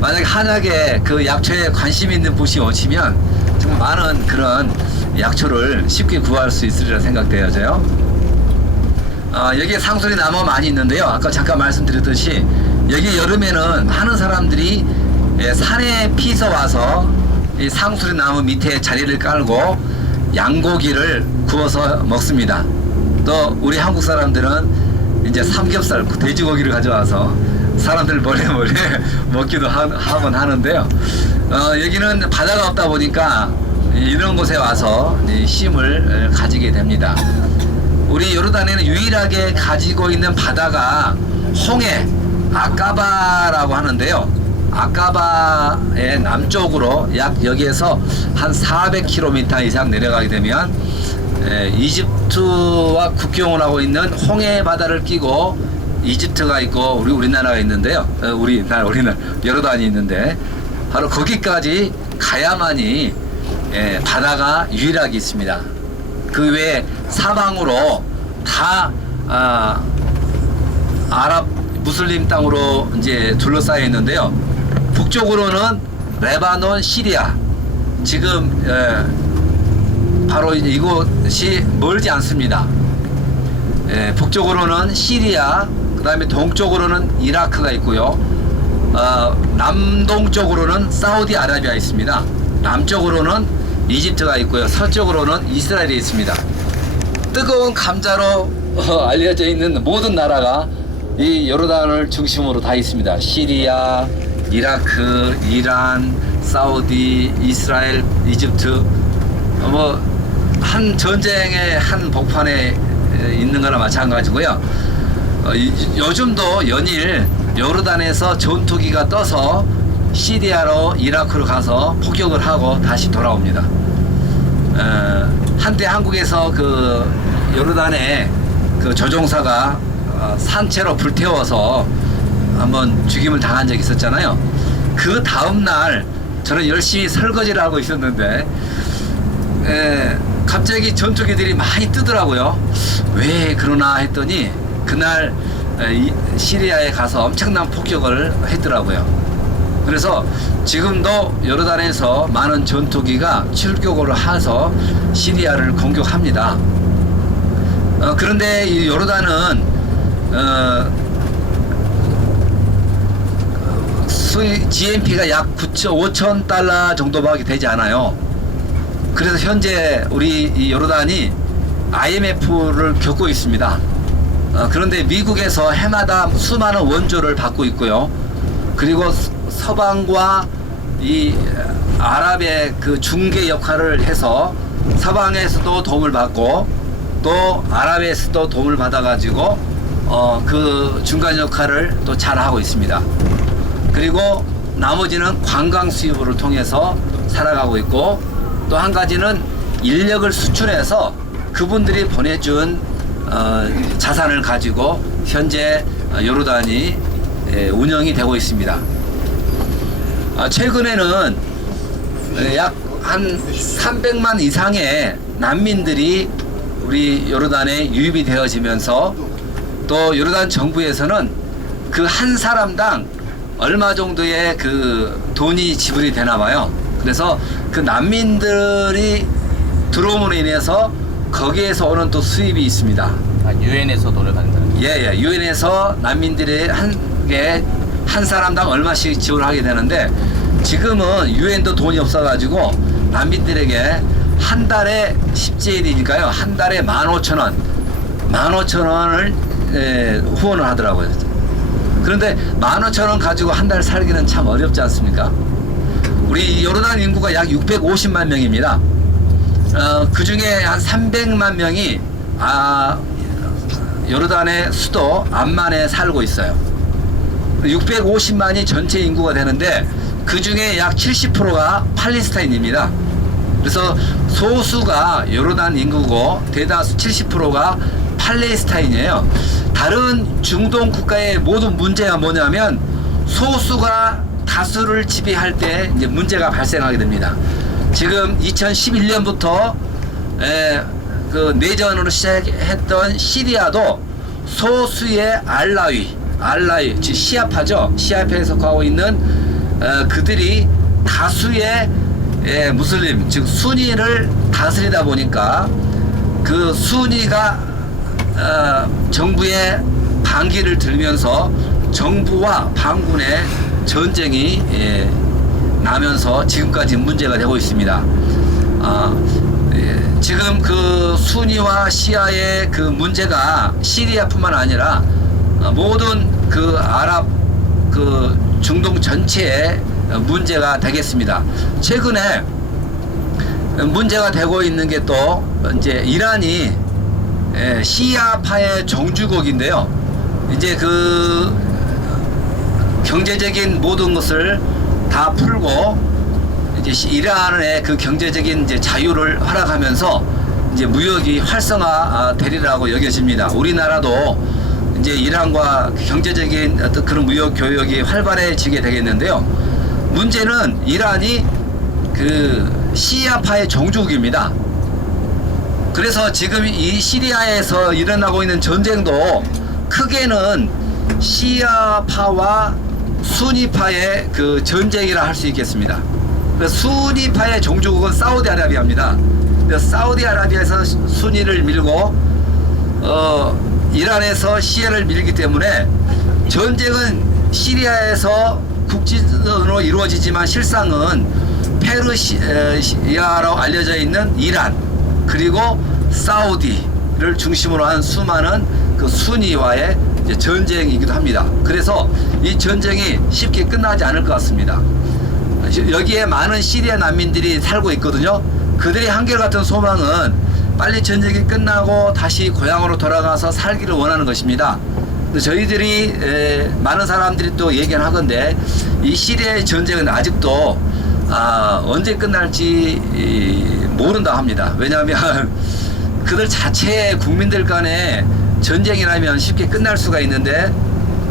만약에 한약에 그 약초에 관심 있는 분이 오시면 정말 많은 그런 약초를 쉽게 구할 수 있으리라 생각되어져요. 여기에 상수리 나무가 많이 있는데요. 아까 잠깐 말씀드렸듯이 여기 여름에는 많은 사람들이 산에 피서 와서 이 상수리 나무 밑에 자리를 깔고 양고기를 구워서 먹습니다. 또 우리 한국 사람들은 이제 삼겹살, 돼지고기를 가져와서 사람들 몰래 먹기도 하곤 하는데요. 여기는 바다가 없다 보니까 이런 곳에 와서 쉼을 가지게 됩니다. 우리 요르단에는 유일하게 가지고 있는 바다가 홍해 아까바라고 하는데요. 아까바의 남쪽으로 약 여기에서 한 400km 이상 내려가게 되면 이집트와 국경을 하고 있는 홍해 바다를 끼고 이집트가 있고 우리나라가 있는데요. 우리나라 요르단이 있는데 바로 거기까지 가야만이 바다가 유일하게 있습니다. 그 외에 사방으로 다 아랍 무슬림 땅으로 이제 둘러싸여 있는데요. 북쪽으로는 레바논, 시리아. 지금 바로 이곳이 멀지 않습니다. 북쪽으로는 시리아, 그 다음에 동쪽으로는 이라크가 있고요. 남동쪽으로는 사우디아라비아 있습니다. 남쪽으로는 이집트가 있고요. 서쪽으로는 이스라엘이 있습니다. 뜨거운 감자로 알려져 있는 모든 나라가 이 요르단을 중심으로 다 있습니다. 시리아, 이라크, 이란, 사우디, 이스라엘, 이집트. 한 전쟁의 한 복판에 있는 거나 마찬가지고요. 요즘도 연일 요르단에서 전투기가 떠서 시리아로 이라크로 가서 폭격을 하고 다시 돌아옵니다. 한때 한국에서 그 요르단에 그 조종사가 산채로 불태워서 한번 죽임을 당한 적이 있었잖아요. 그 다음날 저는 열심히 설거지를 하고 있었는데 갑자기 전투기들이 많이 뜨더라고요. 왜 그러나 했더니 그날 시리아에 가서 엄청난 폭격을 했더라고요. 그래서 지금도 요르단에서 많은 전투기가 출격을 해서 시리아를 공격합니다. 그런데 이 요르단은 GNP가 약 5천 달러 정도밖에 되지 않아요. 그래서 현재 우리 이 요르단이 IMF를 겪고 있습니다. 그런데 미국에서 해마다 수많은 원조를 받고 있고요. 그리고 서방과 이 아랍의 그 중개 역할을 해서 서방에서도 도움을 받고 또 아랍에서도 도움을 받아가지고 그 중간 역할을 또 잘 하고 있습니다. 그리고 나머지는 관광 수입을 통해서 살아가고 있고 또 한 가지는 인력을 수출해서 그분들이 보내준 자산을 가지고 현재 요르단이 운영이 되고 있습니다. 최근에는 약 한 300만 이상의 난민들이 우리 요르단에 유입이 되어지면서 또 요르단 정부에서는 그 한 사람당 얼마 정도의 그 돈이 지불이 되나 봐요. 그래서 그 난민들이 들어옴으로 인해서 거기에서 오는 또 수입이 있습니다. 유엔에서 돈을 받는다는 거죠? 예. 유엔에서 난민들이 한 사람당 얼마씩 지원하게 되는데 지금은 유엔도 돈이 없어가지고 난민들에게 한 달에 10제일이니까요. 한 달에 15,000원, 15,000원을 후원을 하더라고요. 그런데 15,000원 가지고 한 달 살기는 참 어렵지 않습니까? 우리 요르단 인구가 약 650만 명입니다. 그 중에 한 300만 명이 요르단의 수도 암만에 살고 있어요. 650만이 전체 인구가 되는데 그 중에 약 70%가 팔레스타인입니다. 그래서 소수가 요르단 인구고 대다수 70%가 팔레스타인이에요. 다른 중동 국가의 모든 문제가 뭐냐면 소수가 다수를 지배할 때 이제 문제가 발생하게 됩니다. 지금 2011년부터 그 내전으로 시작했던 시리아도 소수의 알라이, 즉 시아파죠. 시아파에 속하고 있는 그들이 다수의 무슬림, 즉 순위를 다스리다 보니까 그 순위가 정부의 반기를 들면서 정부와 반군의 전쟁이 나면서 지금까지 문제가 되고 있습니다. 지금 그 순위와 시아의 그 문제가 시리아뿐만 아니라 모든 그 아랍 그 중동 전체에 문제가 되겠습니다. 최근에 문제가 되고 있는 게 또 이제 이란이 시아파의 종주국인데요. 이제 그 경제적인 모든 것을 다 풀고 이제 이란의 그 경제적인 이제 자유를 허락하면서 이제 무역이 활성화 되리라고 여겨집니다. 우리나라도 이제 이란과 경제적인 어떤 그런 무역 교역이 활발해지게 되겠는데요. 문제는 이란이 그 시아파의 종주국입니다. 그래서 지금 이 시리아에서 일어나고 있는 전쟁도 크게는 시아파와 수니파의 그 전쟁이라 할 수 있겠습니다. 수니파의 종주국은 사우디아라비아입니다. 사우디아라비아에서 수니를 밀고 이란에서 시아를 밀기 때문에 전쟁은 시리아에서 국지전으로 이루어지지만 실상은 페르시아라고 알려져 있는 이란 그리고 사우디를 중심으로 한 수많은 그 수니와의 전쟁이기도 합니다. 그래서 이 전쟁이 쉽게 끝나지 않을 것 같습니다. 여기에 많은 시리아 난민들이 살고 있거든요. 그들의 한결같은 소망은 빨리 전쟁이 끝나고 다시 고향으로 돌아가서 살기를 원하는 것입니다. 저희들이 많은 사람들이 또 얘기를 하건데 이 시리아의 전쟁은 아직도 언제 끝날지 모른다 합니다. 왜냐하면 그들 자체의 국민들 간에 전쟁이라면 쉽게 끝날 수가 있는데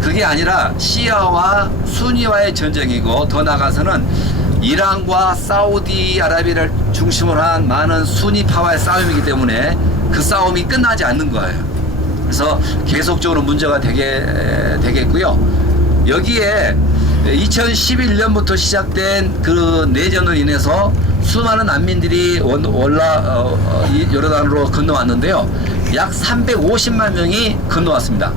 그게 아니라 시아와 수니와의 전쟁이고 더 나아가서는 이란과 사우디아라비아를 중심으로 한 많은 수니파와의 싸움이기 때문에 그 싸움이 끝나지 않는 거예요. 그래서 계속적으로 문제가 되겠고요. 여기에 2011년부터 시작된 그 내전으로 인해서 수많은 난민들이 요르단으로 건너왔는데요. 약 350만 명이 건너왔습니다.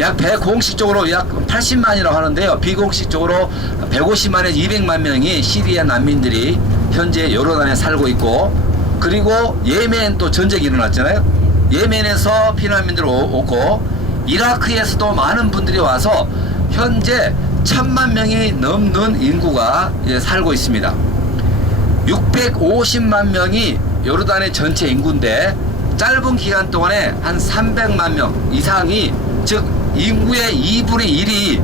약 공식적으로 약 80만이라고 하는데요. 비공식적으로 150만에서 200만 명이 시리아 난민들이 현재 요르단에 살고 있고, 그리고 예멘 또 전쟁이 일어났잖아요. 예멘에서 피난민들 오고, 이라크에서도 많은 분들이 와서 현재 1000만 명이 넘는 인구가 살고 있습니다. 650만 명이 요르단의 전체 인구인데 짧은 기간 동안에 한 300만 명 이상이, 즉 인구의 2분의 1이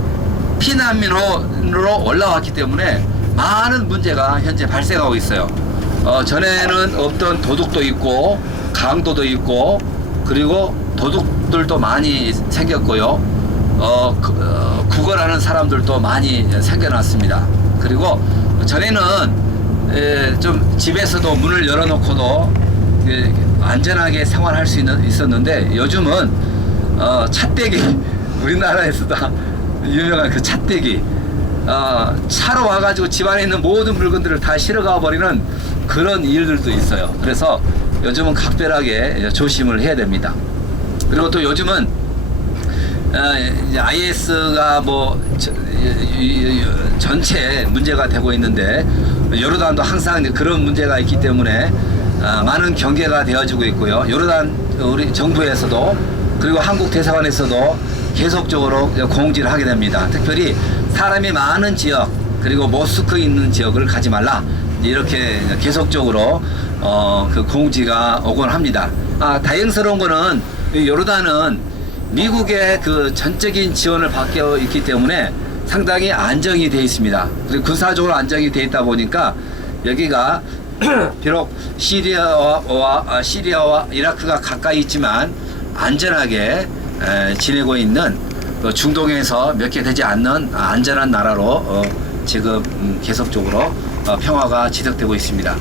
피난민으로 올라왔기 때문에 많은 문제가 현재 발생하고 있어요. 전에는 없던 도둑도 있고 강도도 있고 그리고 도둑들도 많이 생겼고요. 구걸하는 사람들도 많이 생겨났습니다. 그리고 전에는 좀 집에서도 문을 열어놓고도 안전하게 생활할 수 있었는데 요즘은 찻대기, 우리나라에서도 유명한 그 찻대기, 차로 와가지고 집안에 있는 모든 물건들을 다 실어가 버리는 그런 일들도 있어요. 그래서 요즘은 각별하게 조심을 해야 됩니다. 그리고 또 요즘은 IS가 뭐 전체 문제가 되고 있는데 요르단도 항상 그런 문제가 있기 때문에 많은 경계가 되어지고 있고요. 요르단 우리 정부에서도 그리고 한국 대사관에서도 계속적으로 공지를 하게 됩니다. 특별히 사람이 많은 지역 그리고 모스크 있는 지역을 가지 말라, 이렇게 계속적으로 그 공지가 오곤 합니다. 다행스러운 거는 요르단은 미국의 그 전적인 지원을 받고 있기 때문에 상당히 안정이 되어 있습니다. 그리고 군사적으로 안정이 되어 있다 보니까 여기가 비록 시리아와 이라크가 가까이 있지만 안전하게 지내고 있는 중동에서 몇 개 되지 않는 안전한 나라로 지금 계속적으로 평화가 지속되고 있습니다.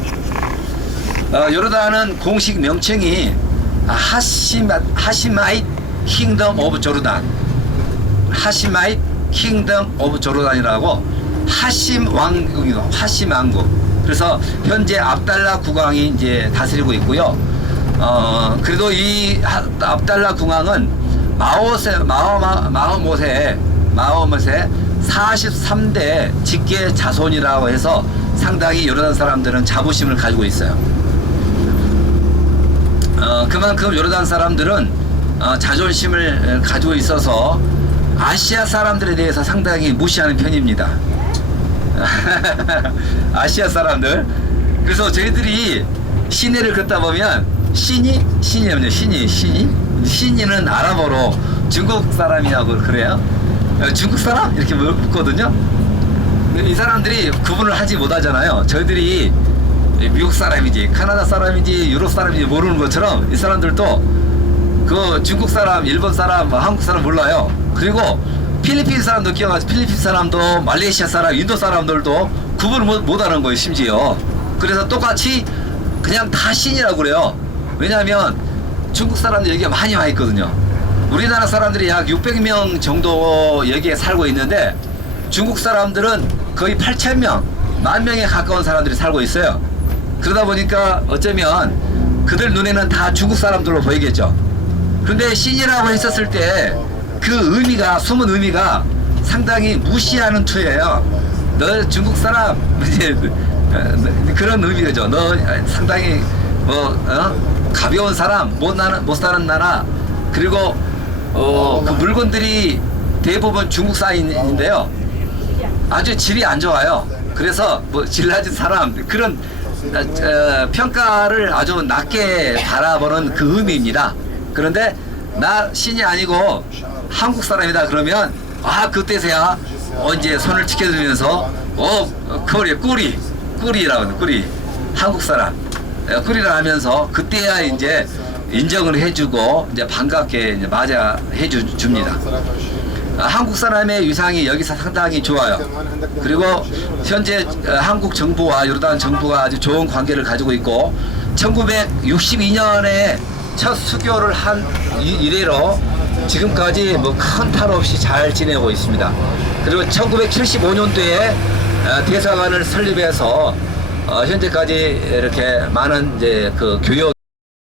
요르단은 공식 명칭이 하시마이트 킹덤 오브 조르단, 하시마이트 킹덤 오브 조르단이라고 하심 왕국이고 하심 왕국. 그래서 현재 압달라 국왕이 이제 다스리고 있고요. 그래도 이 압달라 국왕은 마호못의 43대 직계 자손이라고 해서 상당히 요르단 사람들은 자부심을 가지고 있어요. 그만큼 요르단 사람들은 자존심을 가지고 있어서 아시아 사람들에 대해서 상당히 무시하는 편입니다. 아시아 사람들. 그래서 저희들이 시내를 걷다 보면 신이는 아랍어로 중국 사람이라고 그래요. 중국 사람? 이렇게 묻거든요. 이 사람들이 구분을 하지 못하잖아요. 저희들이 미국 사람이지 카나다 사람이지 유럽 사람인지 모르는 것처럼 이 사람들도 그 중국 사람, 일본 사람, 한국 사람 몰라요. 그리고 필리핀 사람도 끼어가서 필리핀 사람도 말레이시아 사람, 인도 사람들도 구분을 못하는 거예요. 심지어. 그래서 똑같이 그냥 다 신이라고 그래요. 왜냐하면 중국 사람들 여기가 많이 와 있거든요. 우리나라 사람들이 약 600명 정도 여기에 살고 있는데 중국 사람들은 거의 8,000명, 10,000명에 가까운 사람들이 살고 있어요. 그러다 보니까 어쩌면 그들 눈에는 다 중국 사람들로 보이겠죠. 그런데 신이라고 했었을 때 그 의미가, 숨은 의미가 상당히 무시하는 투예요. 너 중국 사람, 이제 그런 의미죠. 너 상당히 가벼운 사람, 못 사는 나라. 그리고 그 물건들이 대부분 중국산인데요. 아주 질이 안 좋아요. 그래서 뭐 질나진 사람, 그런 평가를 아주 낮게 바라보는 그 의미입니다. 그런데 나 신이 아니고 한국 사람이다 그러면 그때서야 이제 손을 치켜들면서 꾸리라고 하는 꾸리, 한국 사람 꾸리라 하면서 그때야 이제 인정을 해주고 이제 반갑게 이제 맞아 해줍니다. 한국 사람의 위상이 여기서 상당히 좋아요. 그리고 현재 한국 정부와 요르단 정부가 아주 좋은 관계를 가지고 있고 1962년에 첫 수교를 한 이래로 지금까지 뭐 큰 탈 없이 잘 지내고 있습니다. 그리고 1975년도에 대사관을 설립해서 현재까지 이렇게 많은 이제 그 교역